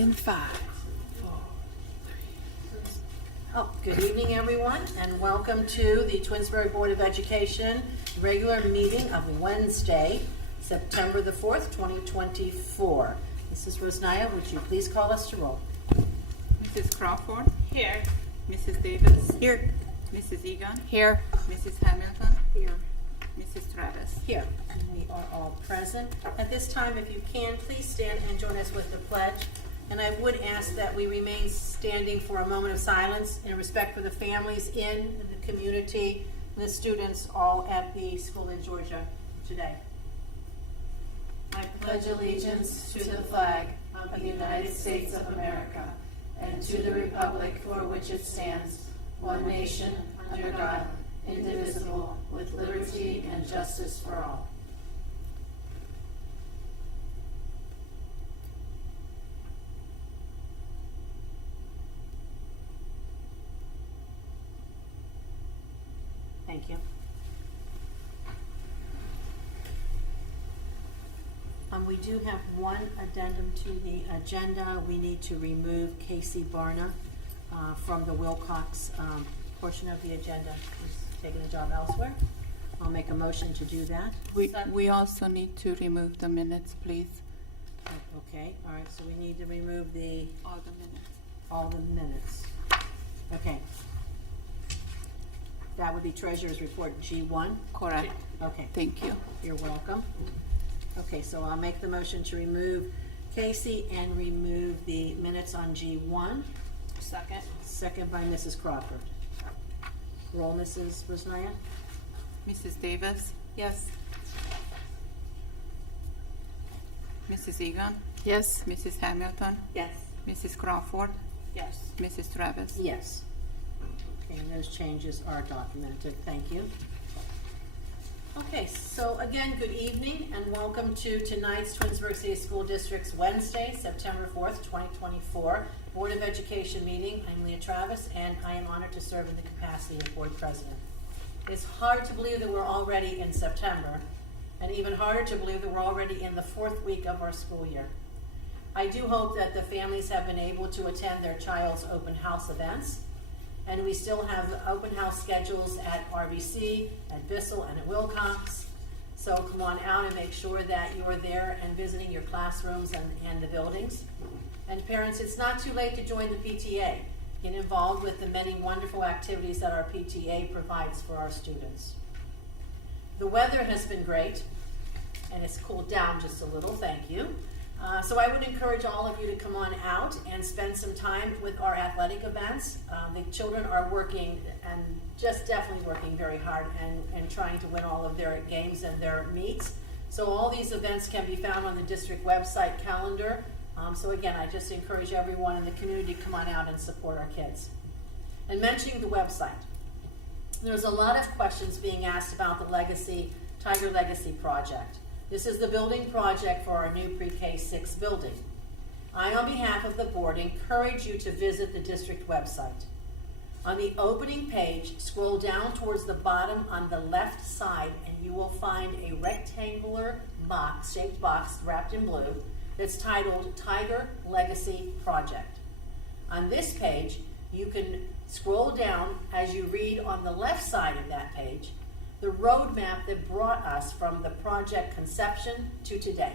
In 5, 4, 3. Good evening, everyone, and welcome to the Twinsburg Board of Education regular meeting of Wednesday, September the 4th, 2024. Mrs. Rosnaya, would you please call us to roll? Mrs. Crawford? Here. Mrs. Davis? Here. Mrs. Egan? Here. Mrs. Hamilton? Here. Mrs. Travis? Here. We are all present. At this time, if you can, please stand and join us with the pledge. And I would ask that we remain standing for a moment of silence in respect for the families in the community and the students all at the school in Georgia today. I Pledge allegiance to the flag of the United States of America and to the republic for which it stands, one nation, under God, indivisible, with liberty and justice for all. Thank you. We do have one addendum to the agenda. We need to remove Casey Barna from the Wilcox portion of the agenda. He's taking a job elsewhere. I'll make a motion to do that. We also need to remove the minutes, please. Okay, all right, so we need to remove All the minutes. Okay. That would be Treasurer's Report G1. Correct. Okay. Thank you. You're welcome. Okay, so I'll make the motion to remove Casey and remove the minutes on G1. Second. Second by Mrs. Crawford. Roll, Mrs. Rosnaya. Mrs. Davis? Yes. Mrs. Egan? Yes. Mrs. Hamilton? Yes. Mrs. Crawford? Yes. Mrs. Travis? Yes. Okay, and those changes are documented. Thank you. Okay, so again, good evening and welcome to tonight's Twinsburg City School District's Wednesday, September 4th, 2024 Board of Education meeting. I'm Leah Travis and I am honored to serve in the capacity of Board President. It's hard to believe that we're already in September and even harder to believe that we're already in the fourth week of our school year. I do hope that the families have been able to attend their child's open house events. And we still have open house schedules at RBC, at Bissell, and at Wilcox. So come on out and make sure that you are there and visiting your classrooms and the buildings. And parents, it's not too late to join the PTA. Get involved with the many wonderful activities that our PTA provides for our students. The weather has been great, and it's cooled down just a little, thank you. So I would encourage all of you to come on out and spend some time with our athletic events. The children are working and just definitely working very hard and trying to win all of their games and their meets. So all these events can be found on the district website calendar. So again, I just encourage everyone in the community to come on out and support our kids. And mentioning the website, there's a lot of questions being asked about the Tiger Legacy project. This is the building project for our new pre-K 6 building. I, on behalf of the board, encourage you to visit the district website. On the opening page, scroll down towards the bottom on the left side and you will find a rectangular shaped box wrapped in blue that's titled Tiger Legacy Project. On this page, you can scroll down as you read on the left side of that page the roadmap that brought us from the project conception to today.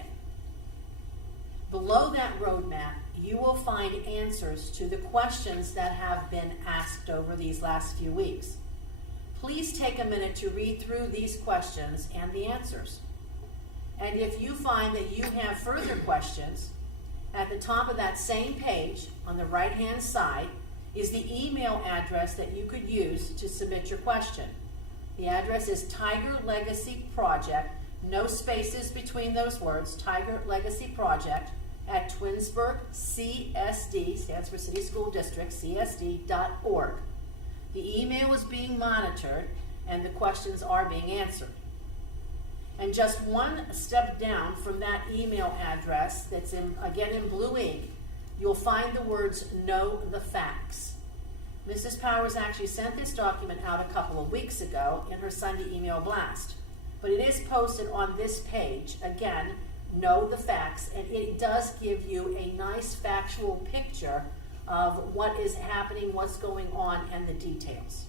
Below that roadmap, you will find answers to the questions that have been asked over these last few weeks. Please take a minute to read through these questions and the answers. And if you find that you have further questions, at the top of that same page on the right-hand side is the email address that you could use to submit your question. The address is Tiger Legacy Project, no spaces between those words, Tiger Legacy Project at Twinsburg CSD, stands for City School District, CSD.org. The email is being monitored and the questions are being answered. And just one step down from that email address that's again in blue ink, you'll find the words Know the Facts. Mrs. Powers actually sent this document out a couple of weeks ago in her Sunday email blast. But it is posted on this page, again, know the facts, and it does give you a nice factual picture of what is happening, what's going on, and the details.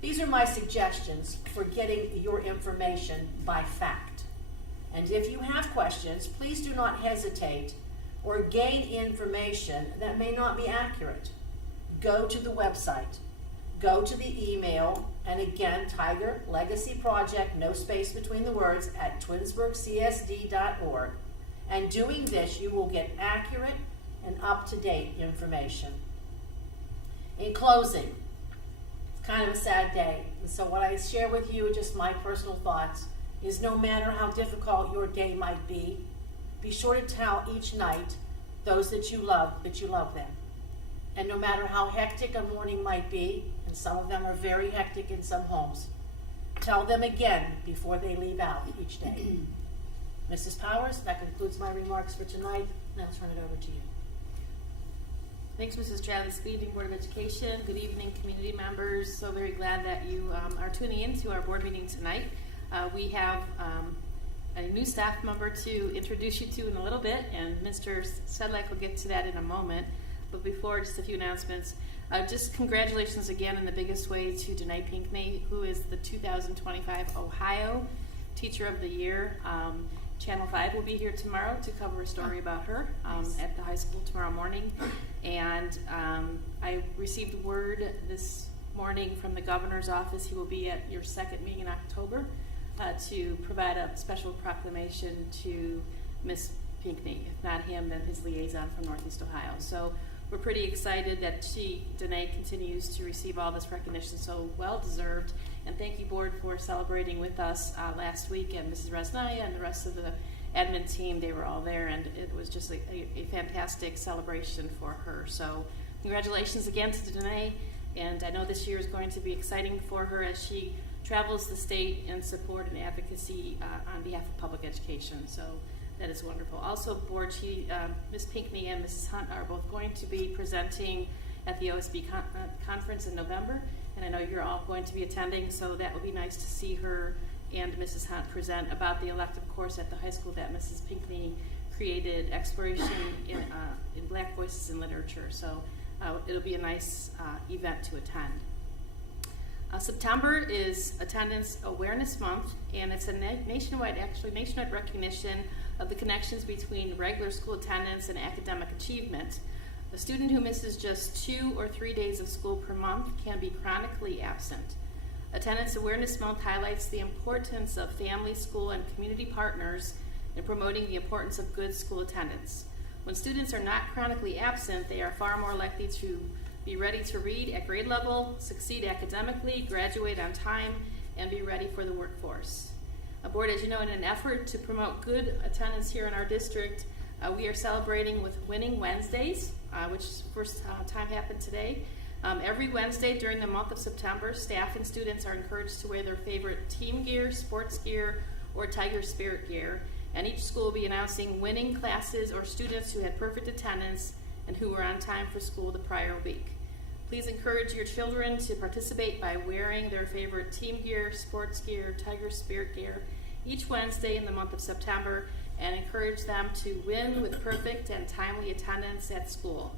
These are my suggestions for getting your information by fact. And if you have questions, please do not hesitate or gain information that may not be accurate. Go to the website, go to the email, and again, Tiger Legacy Project, no space between the words, at twinsburgcsd.org. And doing this, you will get accurate and up-to-date information. In closing, it's kind of a sad day, and so what I share with you, just my personal thoughts, is no matter how difficult your day might be sure to tell each night those that you love them. And no matter how hectic a morning might be, and some of them are very hectic in some homes, tell them again before they leave out each day. Mrs. Powers, that concludes my remarks for tonight, and I'll turn it over to you. Thanks, Mrs. Travis. Good evening, Board of Education. Good evening, community members. So very glad that you are tuning in to our board meeting tonight. We have a new staff member to introduce you to in a little bit, and Mr. Sedlak will get to that in a moment. But before, just a few announcements. Just congratulations again in the biggest way to Danae Pinckney, who is the 2025 Ohio Teacher of the Year. Channel 5 will be here tomorrow to cover a story about her at the high school tomorrow morning. And I received word this morning from the governor's office. He will be at your second meeting in October to provide a special proclamation to Miss Pinckney. If not him, then his liaison from Northeast Ohio. So we're pretty excited that Danae, continues to receive all this recognition, so well deserved. And thank you, board, for celebrating with us last week. And Mrs. Resnaya and the rest of the admin team, they were all there, and it was just a fantastic celebration for her. So congratulations again to Danae. And I know this year is going to be exciting for her as she travels the state in support and advocacy on behalf of public education. So that is wonderful. Also, board, Ms. Pinckney and Mrs. Hunt are both going to be presenting at the OSB conference in November, and I know you're all going to be attending, so that would be nice to see her and Mrs. Hunt present about the elective course at the high school that Mrs. Pinckney created, Exploration in Black Voices in Literature. So it'll be a nice event to attend. September is Attendance Awareness Month, and it's a nationwide recognition of the connections between regular school attendance and academic achievement. A student who misses just 2 or 3 days of school per month can be chronically absent. Attendance Awareness Month highlights the importance of family, school, and community partners in promoting the importance of good school attendance. When students are not chronically absent, they are far more likely to be ready to read at grade level, succeed academically, graduate on time, and be ready for the workforce. Board, as you know, in an effort to promote good attendance here in our district, we are celebrating with Winning Wednesdays, which first time happened today. Every Wednesday during the month of September, staff and students are encouraged to wear their favorite team gear, sports gear, or Tiger Spirit gear, and each school will be announcing winning classes or students who had perfect attendance and who were on time for school the prior week. Please encourage your children to participate by wearing their favorite team gear, sports gear, Tiger Spirit gear each Wednesday in the month of September, and encourage them to win with perfect and timely attendance at school.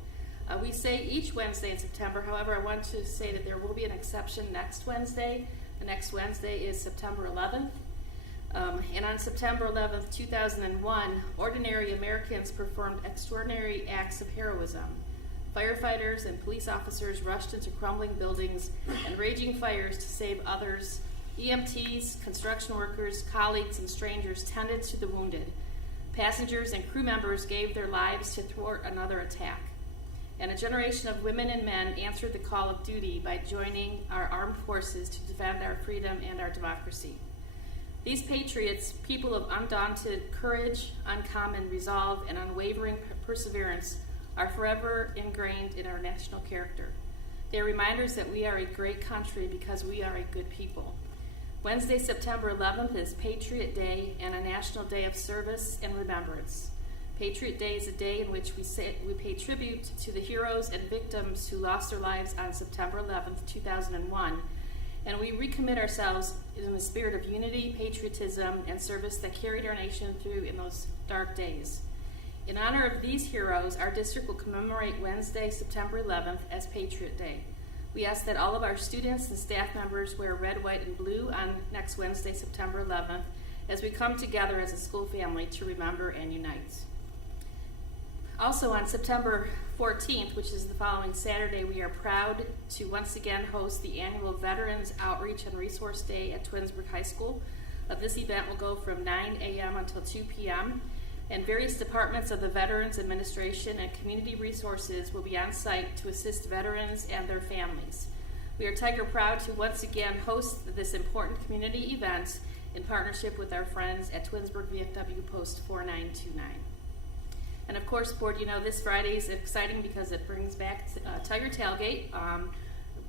We say each Wednesday in September. However, I want to say that there will be an exception next Wednesday. The next Wednesday is September 11th. And on September 11th, 2001, ordinary Americans performed extraordinary acts of heroism. Firefighters and police officers rushed into crumbling buildings and raging fires to save others. EMTs, construction workers, colleagues, and strangers tended to the wounded. Passengers and crew members gave their lives to thwart another attack. And a generation of women and men answered the call of duty by joining our armed forces to defend our freedom and our democracy. These patriots, people of undaunted courage, uncommon resolve, and unwavering perseverance, are forever ingrained in our national character. They are reminders that we are a great country because we are a good people. Wednesday, September 11th is Patriot Day and a national day of service and remembrance. Patriot Day is a day in which we pay tribute to the heroes and victims who lost their lives on September 11th, 2001, and we recommit ourselves in the spirit of unity, patriotism, and service that carried our nation through in those dark days. In honor of these heroes, our district will commemorate Wednesday, September 11th as Patriot Day. We ask that all of our students and staff members wear red, white, and blue on next Wednesday, September 11th, as we come together as a school family to remember and unite. Also on September 14th, which is the following Saturday, we are proud to once again host the annual Veterans Outreach and Resource Day at Twinsburg High School. This event will go from 9 a.m. until 2 p.m., and various departments of the Veterans Administration and Community Resources will be on site to assist veterans and their families. We are Tiger proud to once again host this important community event in partnership with our friends at Twinsburg VFW Post 4929. And of course, board, you know, this Friday is exciting because it brings back Tiger Tailgate.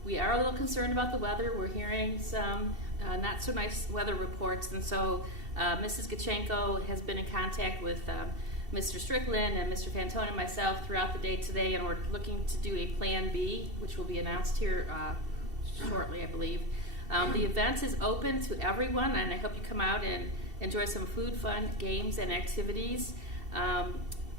We are a little concerned about the weather. We're hearing some not so nice weather reports, and so Mrs. Gachenko has been in contact with Mr. Strickland and Mr. Fantone and myself throughout the day today, and we're looking to do a Plan B, which will be announced here shortly, I believe. The event is open to everyone, and I hope you come out and enjoy some food, fun, games, and activities.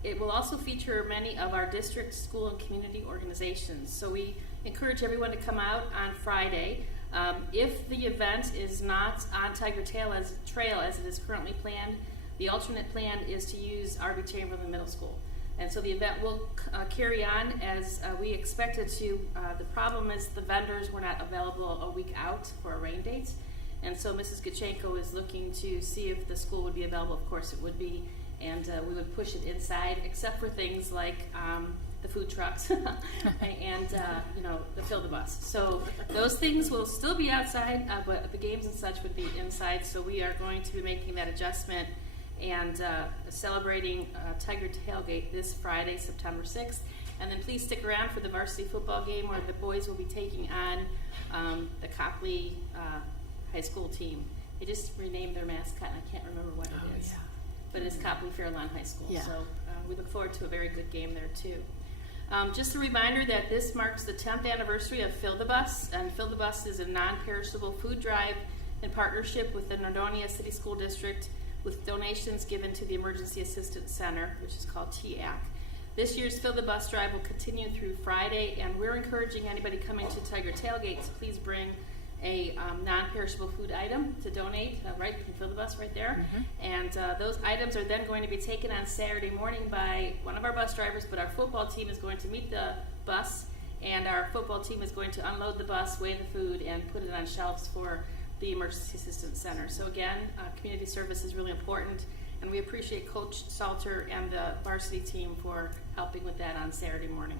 It will also feature many of our district, school, and community organizations. So we encourage everyone to come out on Friday. If the event is not on Tiger Trail as it is currently planned, the alternate plan is to use RB Chamberlain Middle School. And so the event will carry on as we expected to. The problem is the vendors were not available a week out for a rain date. And so Mrs. Gachenko is looking to see if the school would be available. Of course it would be. And we would push it inside, except for things like the food trucks and the fill the bus. So those things will still be outside, but the games and such would be inside. So we are going to be making that adjustment and celebrating Tiger Tailgate this Friday, September 6th. And then please stick around for the varsity football game where the boys will be taking on the Copley High School team. They just renamed their mascot, and I can't remember what it is. Yeah. But it's Copley Fairlawn High School. Yeah. So we look forward to a very good game there too. Just a reminder that this marks the 10th anniversary of Fill the Bus, and Fill the Bus is a non-perishable food drive in partnership with the Nordonia City School District, with donations given to the Emergency Assistance Center, which is called TAC. This year's Fill the Bus drive will continue through Friday, and we're encouraging anybody coming to Tiger Tailgate to please bring a non-perishable food item to donate, right? You can fill the bus right there. Mm-hmm. And those items are then going to be taken on Saturday morning by one of our bus drivers, but our football team is going to meet the bus, and our football team is going to unload the bus, weigh the food, and put it on shelves for the Emergency Assistance Center. So again, community service is really important, and we appreciate Coach Salter and the varsity team for helping with that on Saturday morning.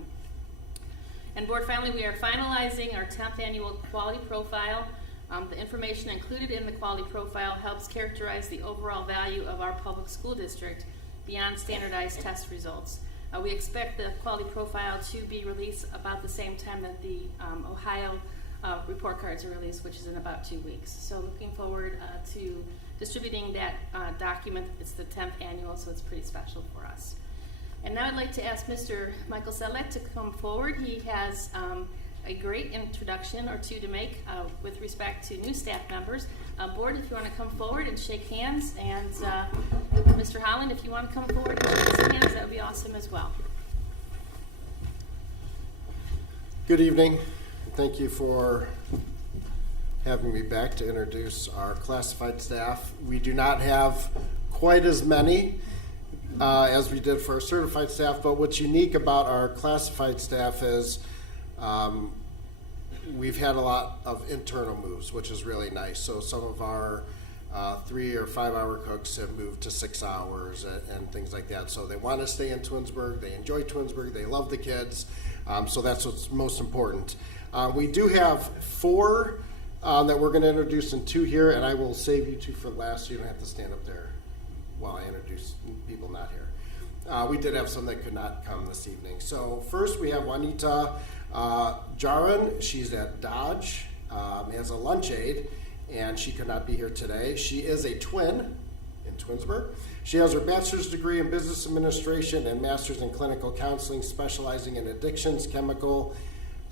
And board, finally, we are finalizing our 10th annual quality profile. The information included in the quality profile helps characterize the overall value of our public school district beyond standardized test results. We expect the quality profile to be released about the same time that the Ohio report cards are released, which is in about 2 weeks. So looking forward to distributing that document. It's the 10th annual, so it's pretty special for us. And now I'd like to ask Mr. Michael Selleck to come forward. He has a great introduction or two to make with respect to new staff members. Board, if you want to come forward and shake hands, and Mr. Holland, if you want to come forward and shake some hands, that would be awesome as well. Good evening. Thank you for having me back to introduce our classified staff. We do not have quite as many as we did for our certified staff, but what's unique about our classified staff is we've had a lot of internal moves, which is really nice. So some of our 3 or 5 hour cooks have moved to 6 hours and things like that. So they want to stay in Twinsburg, they enjoy Twinsburg, they love the kids, so that's what's most important. We do have 4 that we're going to introduce, and 2 here, and I will save you 2 for last so you don't have to stand up there while I introduce people not here. We did have some that could not come this evening. So first we have Juanita Jaran. She's at Dodge as a lunch aide, and she could not be here today. She is a twin in Twinsburg. She has her bachelor's degree in business administration and master's in clinical counseling, specializing in addictions, chemical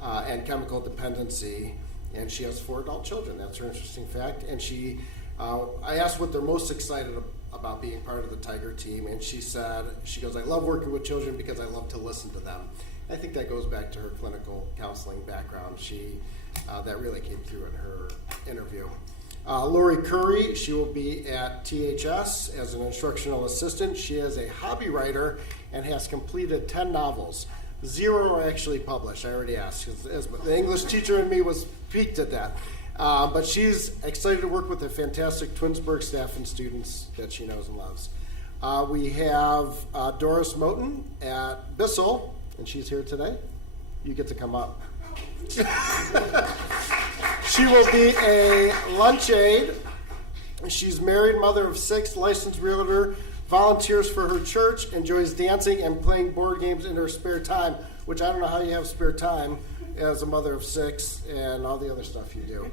and chemical dependency. and she has 4 adult children. That's her interesting fact. And I asked what they're most excited about being part of the Tiger team, and she goes, I love working with children because I love to listen to them. I think that goes back to her clinical counseling background. That really came through in her interview. Lori Curry, she will be at THS as an instructional assistant. She is a hobby writer and has completed 10 novels. 0 are actually published. I already asked. The English teacher in me was piqued at that. But she's excited to work with the fantastic Twinsburg staff and students that she knows and loves. We have Doris Moten at Bissell, and she's here today. You get to come up. She will be a lunch aide. She's married, mother of 6, licensed realtor, volunteers for her church, enjoys dancing and playing board games in her spare time, which I don't know how you have spare time as a mother of 6 and all the other stuff you do.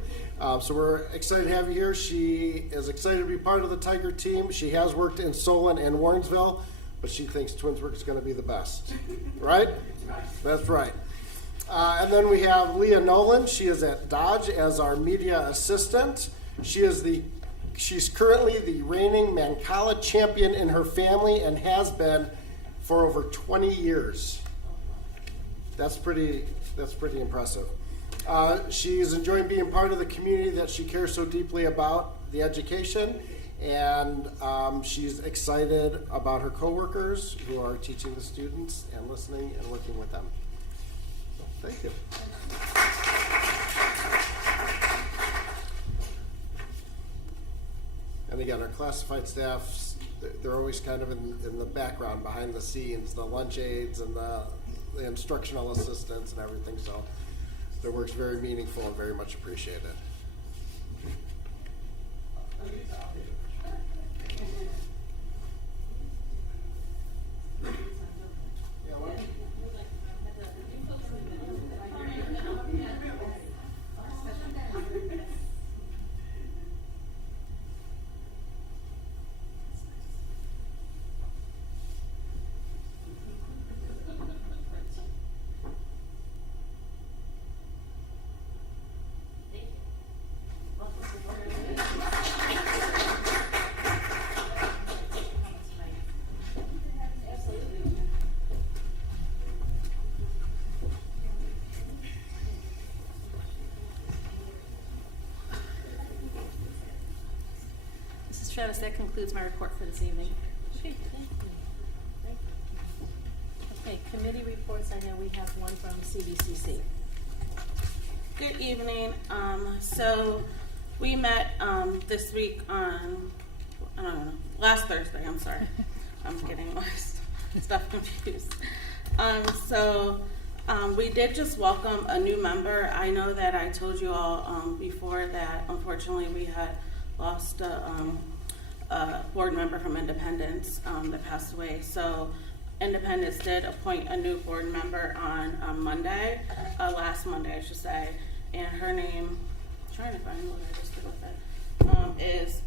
So we're excited to have you here. She is excited to be part of the Tiger team. She has worked in Solon and Warrensville, but she thinks Twinsburg is going to be the best. Right? That's right. And then we have Leah Nolan. She is at Dodge as our media assistant. She's currently the reigning Mancala champion in her family and has been for over 20 years. That's pretty impressive. She's enjoying being part of the community that she cares so deeply about, the education, and she's excited about her coworkers who are teaching the students and listening and working with them. So, thank you. And again, our classified staff, they're always kind of in the background, behind the scenes, the lunch aides and the instructional assistants and everything. So their work's very meaningful and very much appreciated. Travis, that concludes my report for this evening. Okay, thank you. Okay, committee reports. I know we have one from CBCC. Good evening. So we met this week on, last Thursday, I'm sorry. I'm getting my stuff confused. We did just welcome a new member. I know that I told you all before that unfortunately we had lost a board member from Independence that passed away. So Independence did appoint a new board member on Monday, last Monday I should say, and her name, I'm trying to find what I just did with it, is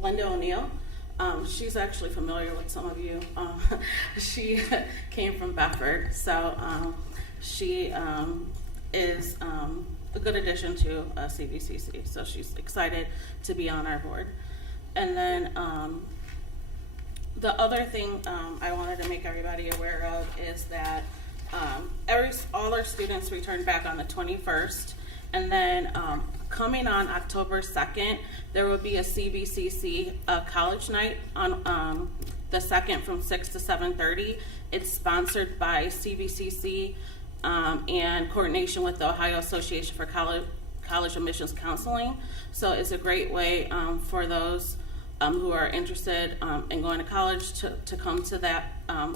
Linda O'Neill. She's actually familiar with some of you. She came from Bedford, so she is a good addition to CVCC, so she's excited to be on our board. And then the other thing I wanted to make everybody aware of is that all our students returned back on the 21st, and then coming on October 2nd, there will be a CBCC college night on the 2nd from 6 to 7:30. It's sponsored by CBCC and coordination with the Ohio Association for College Admissions Counseling. So it's a great way for those who are interested in going to college to come to that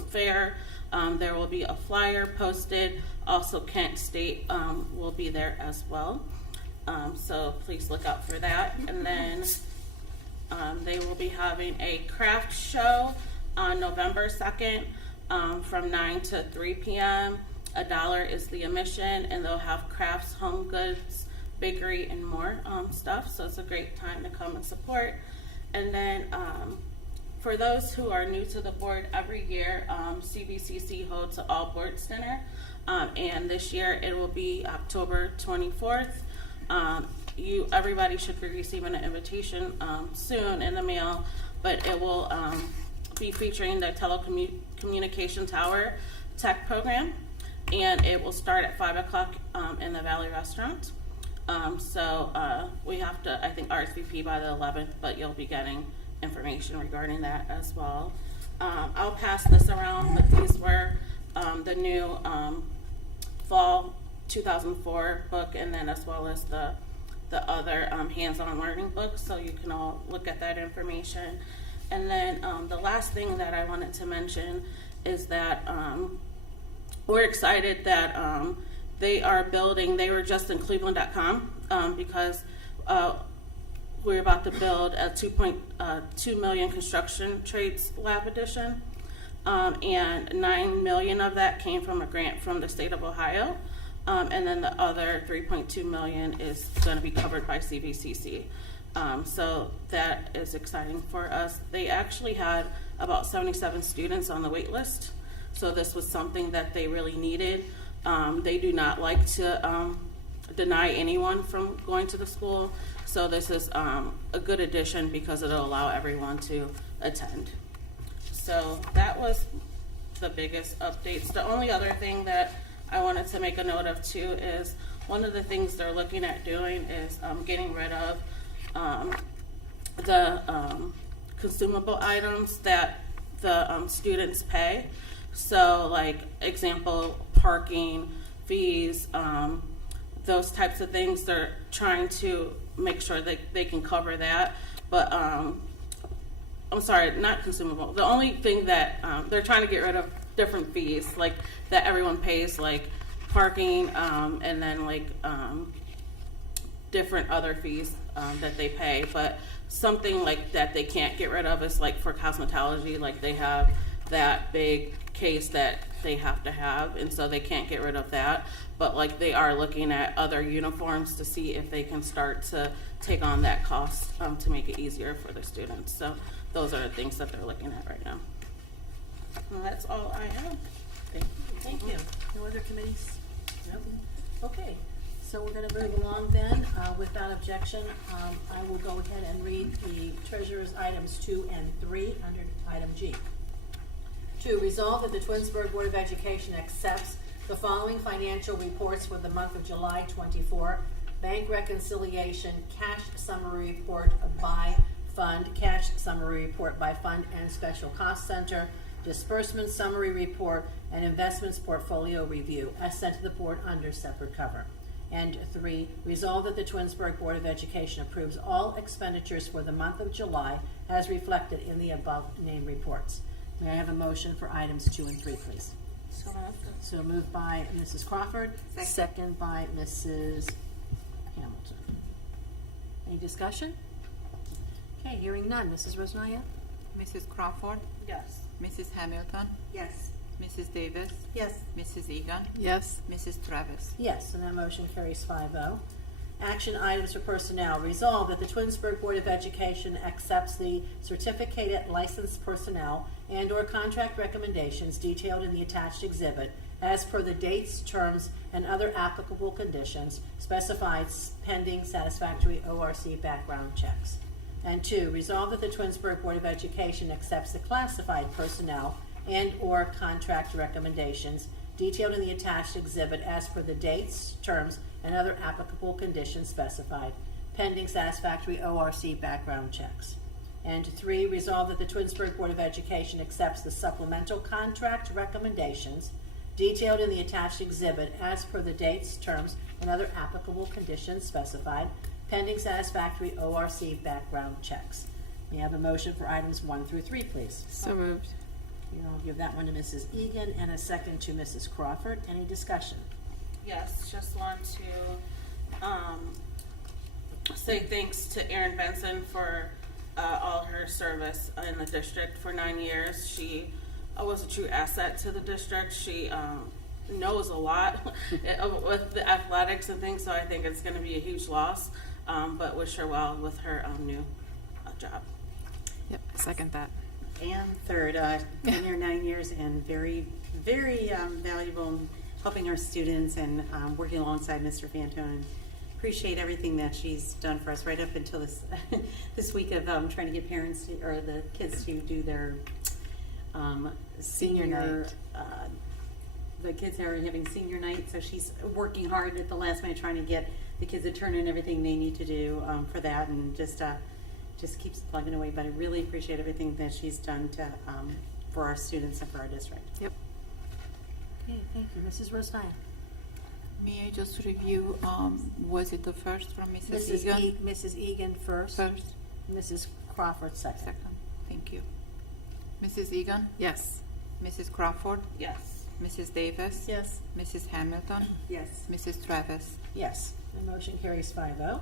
fair. There will be a flyer posted. Also, Kent State will be there as well. So please look out for that. And then they will be having a craft show on November 2nd from 9 to 3 p.m. $1 is the admission, and they'll have crafts, home goods, bakery, and more stuff. So it's a great time to come and support. And then for those who are new to the board, every year CBCC holds an all boards dinner, and this year it will be October 24th everybody should be receiving an invitation soon in the mail, but it will be featuring the telecommunication tower tech program, and it will start at 5 o'clock in the Valley Restaurant. So we have to, I think, RSVP by the 11th, but you'll be getting information regarding that as well. I'll pass this around, but these were the new fall 2004 book, and then as well as the other hands-on learning books, so you can all look at that information. And then the last thing that I wanted to mention is that we're excited that they were just in cleveland.com because we're about to build a 2.2 million construction trades lab edition, and 9 million of that came from a grant from the state of Ohio, and then the other 3.2 million is going to be covered by CVCC. So that is exciting for us. They actually had about 77 students on the wait list, so this was something that they really needed. They do not like to deny anyone from going to the school, so this is a good addition because it'll allow everyone to attend. So that was the biggest updates. The only other thing that I wanted to make a note of too is one of the things they're looking at doing is getting rid of the consumable items that the students pay. So like example, parking fees, those types of things, they're trying to make sure that they can cover that. But I'm sorry, not consumable. The only thing that they're trying to get rid of different fees, like that everyone pays, like parking, and then like different other fees that they pay. But something like that they can't get rid of is like for cosmetology, like they have that big case that they have to have, and so they can't get rid of that. But like they are looking at other uniforms to see if they can start to take on that cost to make it easier for the students. So those are the things that they're looking at right now. And that's all I have. Thank you. Thank you. No other committees? No? Okay, so we're gonna move along then. Without objection, I will go ahead and read the treasurer's items 2 and 3 under item G. 2, resolve that the Twinsburg Board of Education accepts the following financial reports for the month of July 24. Bank reconciliation, cash summary report by fund, cash summary report by fund and special cost center, disbursement summary report, and investments portfolio review as sent to the board under separate cover. And 3, resolve that the Twinsburg Board of Education approves all expenditures for the month of July as reflected in the above named reports. May I have a motion for items 2 and 3, please? So moved by Mrs. Crawford, second by Mrs. Hamilton. Any discussion? Okay, hearing none. Mrs. Rosnaya? Mrs. Crawford, Yes. Mrs. Hamilton, Yes. Mrs. Davis, Yes. Mrs. Egan, Yes. Mrs. Travis. Yes, and that motion carries 5-0. Action items for personnel. Resolve that the Twinsburg Board of Education accepts the certificated licensed personnel and/or contract recommendations detailed in the attached exhibit as per the dates, terms, and other applicable conditions specified pending satisfactory ORC background checks. And 2, resolve that the Twinsburg Board of Education accepts the classified personnel and/or contract recommendations detailed in the attached exhibit as per the dates, terms, and other applicable conditions specified, pending satisfactory ORC background checks. And 3, resolve that the Twinsburg Board of Education accepts the supplemental contract recommendations detailed in the attached exhibit as per the dates, terms, and other applicable conditions specified, pending satisfactory ORC background checks. May I have a motion for items 1 through 3, please? So moved. I'll give that one to Mrs. Egan and a second to Mrs. Crawford. Any discussion? Yes, just want to say thanks to Erin Benson for all her service in the district for 9 years. She was a true asset to the district. She knows a lot with the athletics and things, so I think it's going to be a huge loss, but wish her well with her new job. Yep, I second that. And third, been here 9 years and very, very valuable in helping our students and working alongside Mr. Fantone appreciate everything that she's done for us right up until this this week of trying to get parents to, or the kids to do their Senior night. The kids are having senior night, so she's working hard at the last minute trying to get the kids to turn in everything they need to do for that, and just keeps plugging away. But I really appreciate everything that she's done to for our students and for our district. Yep. Okay, thank you. Mrs. Rosnaya. May I just review, was it the first from Mrs. Egan? Mrs. Egan first. First, Mrs. Crawford second. second. Thank you. Mrs. Egan, Yes. Mrs. Crawford, Yes. Mrs. Davis, Yes. Mrs. Hamilton, Yes. Mrs. Travis. Yes, the motion carries 5-0.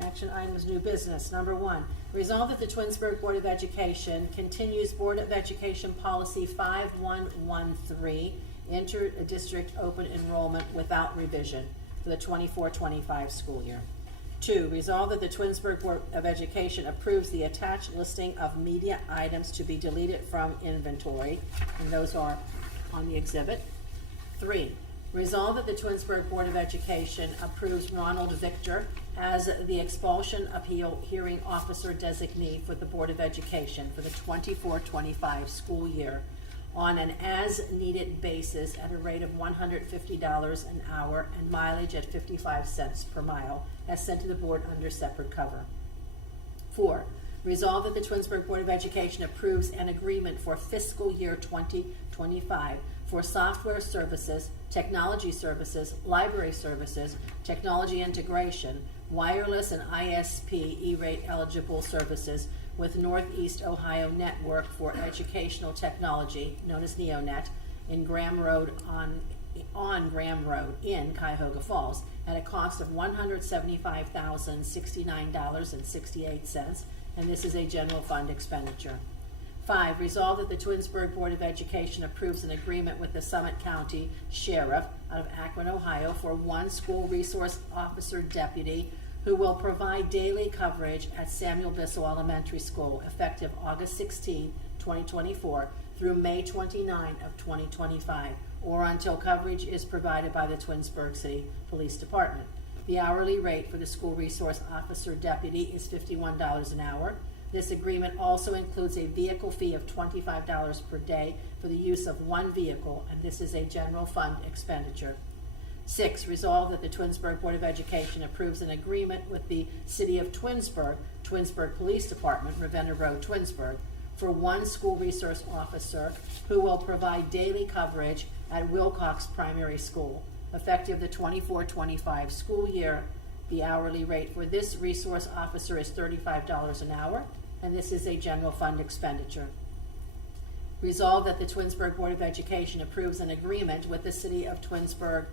Action items, new business. Number 1, resolve that the Twinsburg Board of Education continues Board of Education Policy 5113, inter-district open enrollment without revision for the 24-25 school year. 2, resolve that the Twinsburg Board of Education approves the attached listing of media items to be deleted from inventory, and those are on the exhibit. 3, resolve that the Twinsburg Board of Education approves Ronald Victor as the expulsion appeal hearing officer designee for the Board of Education for the 24-25 school year on an as-needed basis at a rate of $150 an hour and mileage at 55 cents per mile, as sent to the board under separate cover. 4, resolve that the Twinsburg Board of Education approves an agreement for fiscal year 2025 for software services, technology services, library services, technology integration, wireless and ISP E-rate eligible services with Northeast Ohio Network for Educational Technology, known as NeoNet, in Graham Road on Graham Road in Cuyahoga Falls at a cost of $175,069.68, and this is a general fund expenditure. 5, resolve that the Twinsburg Board of Education approves an agreement with the Summit County Sheriff out of Akron, Ohio for 1 school resource officer deputy who will provide daily coverage at Samuel Bissell Elementary School effective August 16, 2024 through May 29 of 2025, or until coverage is provided by the Twinsburg City Police Department. The hourly rate for the school resource officer deputy is $51 an hour. This agreement also includes a vehicle fee of $25 per day for the use of 1 vehicle, and this is a general fund expenditure. 6, resolve that the Twinsburg Board of Education approves an agreement with the City of Twinsburg, Twinsburg Police Department, Ravenna Road, Twinsburg, for 1 school resource officer who will provide daily coverage at Wilcox Primary School. Effective the 24-25 school year, the hourly rate for this resource officer is $35 an hour, and this is a general fund expenditure. Resolve that the Twinsburg Board of Education approves an agreement with the City of Twinsburg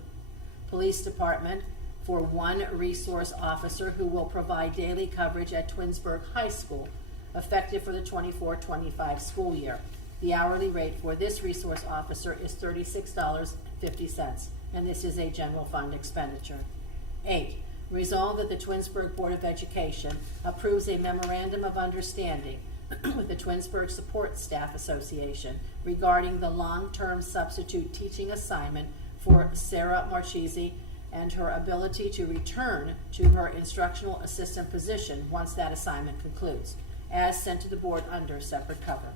Police Department for 1 resource officer who will provide daily coverage at Twinsburg High School, effective for the 24-25 school year. The hourly rate for this resource officer is $36.50, and this is a general fund expenditure. 8, resolve that the Twinsburg Board of Education approves a memorandum of understanding with the Twinsburg Support Staff Association regarding the long-term substitute teaching assignment for Sarah Marchese and her ability to return to her instructional assistant position once that assignment concludes, as sent to the board under separate cover.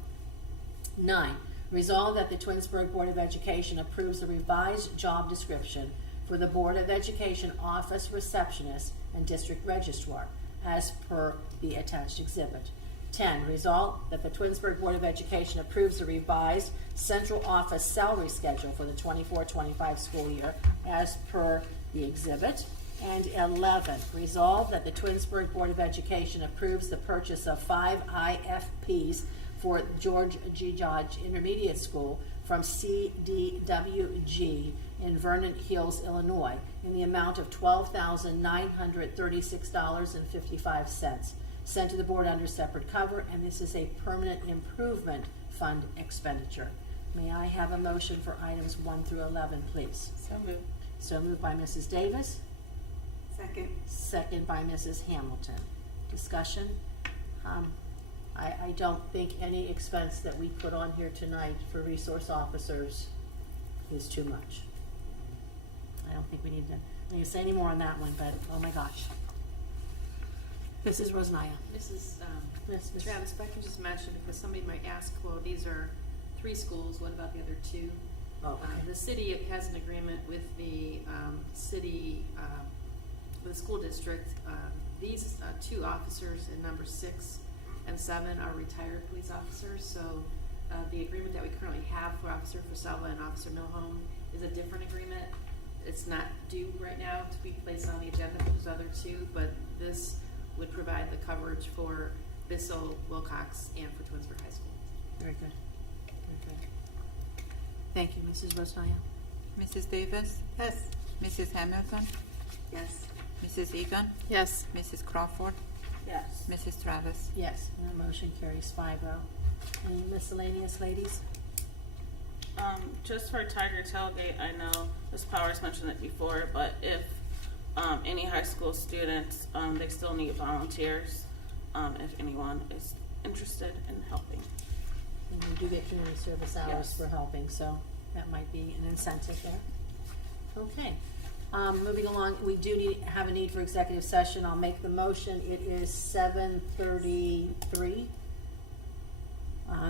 9, resolve that the Twinsburg Board of Education approves a revised job description for the Board of Education office receptionist and district registrar, as per the attached exhibit. 10, resolve that the Twinsburg Board of Education approves a revised central office salary schedule for the 24-25 school year, as per the exhibit. And 11, resolve that the Twinsburg Board of Education approves the purchase of 5 IFPs for George G. Dodge Intermediate School from CDWG in Vernon Hills, Illinois, in the amount of $12,936.55, sent to the board under separate cover, and this is a permanent improvement fund expenditure. May I have a motion for items 1 through 11, please? So moved. So moved by Mrs. Davis, Second. second by Mrs. Hamilton. Discussion? I don't think any expense that we put on here tonight for resource officers is too much. I don't think we need to I'm gonna say any more on that one, but oh my gosh. Mrs. Rosnaya. Mrs. Miss- Travis, if I can just mention, because somebody might ask, well, these are 3 schools, what about the other 2? Oh, okay. The city has an agreement with the city, with the school district. These 2 officers in number 6 and 7 are retired police officers, so the agreement that we currently have for Officer Fasella and Officer Milholm is a different agreement. It's not due right now to be placed on the agenda for those other 2, but this would provide the coverage for Bissell, Wilcox, and for Twinsburg High School. Very good. Very good. Thank you, Mrs. Rosnaya. Mrs. Davis, Yes. Mrs. Hamilton, Yes. Mrs. Egan, Yes. Mrs. Crawford, Yes. Mrs. Travis. Yes, and the motion carries 5-0. Any miscellaneous, ladies? Just for Tiger Tailgate, I know Ms. Powers mentioned it before, but if any high school students, they still need volunteers, if anyone is interested in helping. And we do get community service hours Yes. for helping, so that might be an incentive there. Okay. Moving along, we do have a need for executive session. I'll make the motion. It is 7:33.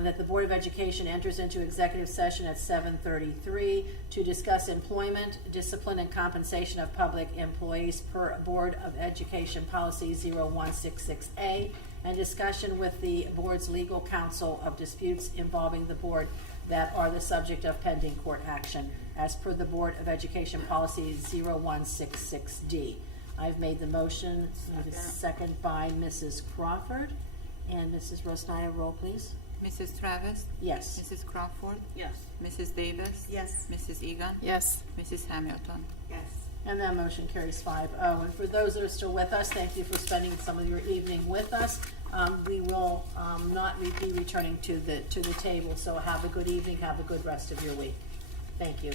That the Board of Education enters into executive session at 7:33 to discuss employment, discipline, and compensation of public employees per Board of Education Policy 0166A, and discussion with the board's legal counsel of disputes involving the board that are the subject of pending court action, as per the Board of Education Policy 0166D. I've made the motion. It is second by Mrs. Crawford. And Mrs. Rosnaya, roll please. Mrs. Travis, Yes. Mrs. Crawford, Yes. Mrs. Davis, Yes. Mrs. Egan, Yes. Mrs. Hamilton. Yes. And that motion carries 5-0. And for those that are still with us, thank you for spending some of your evening with us. We will not be returning to the table, so have a good evening, have a good rest of your week. Thank you.